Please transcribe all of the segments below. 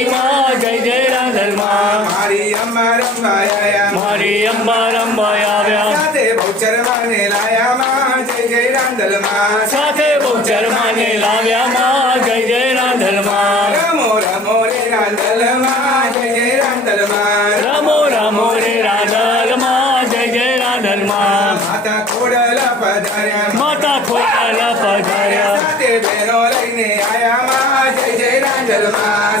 हमारी माँ जय जय राधर माँ मारी अम्मा रंबाया मारी अम्मा रंबाया साथे बहुचर माने लाया माँ जय जय राधर माँ साथे बहुचर माने लाया माँ जय जय राधर माँ रमो रमो रे राधर माँ जय जय राधर माँ रमो रमो रे राधर माँ जय जय राधर माँ माता खोडला पधार्या। माता खोडला पधार्या। साथे बहनो लईने आया माँ जय जय राधर माँ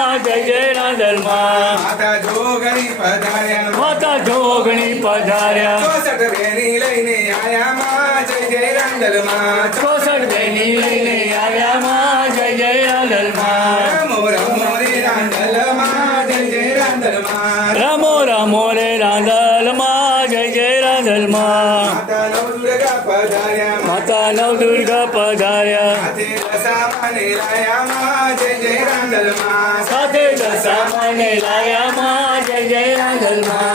જય જય રાધલમાં માતા જોગણી પધાર્યા માતા જોગણી પધાર્યા ચોસઠ બેની લઈને આયા માં જય જય રાંદલમાં ચોસઠ બેની લઈને આવ્યા માં જય જય રાધલમાં રમો રમો રે રાંદલમાં જય જય રાંદલમાં રામો રામો રે રાંધલમાં જય જય રાંધલમાં માતા નવદુર્ગા પધાર્યા માતા નવદુર્ગા પધાર્યા સાથે દશામાને લાયા માં જય જય રાંદલમાં સાથે દશામાને લાવ્યા માં જય જય રાંધલમાં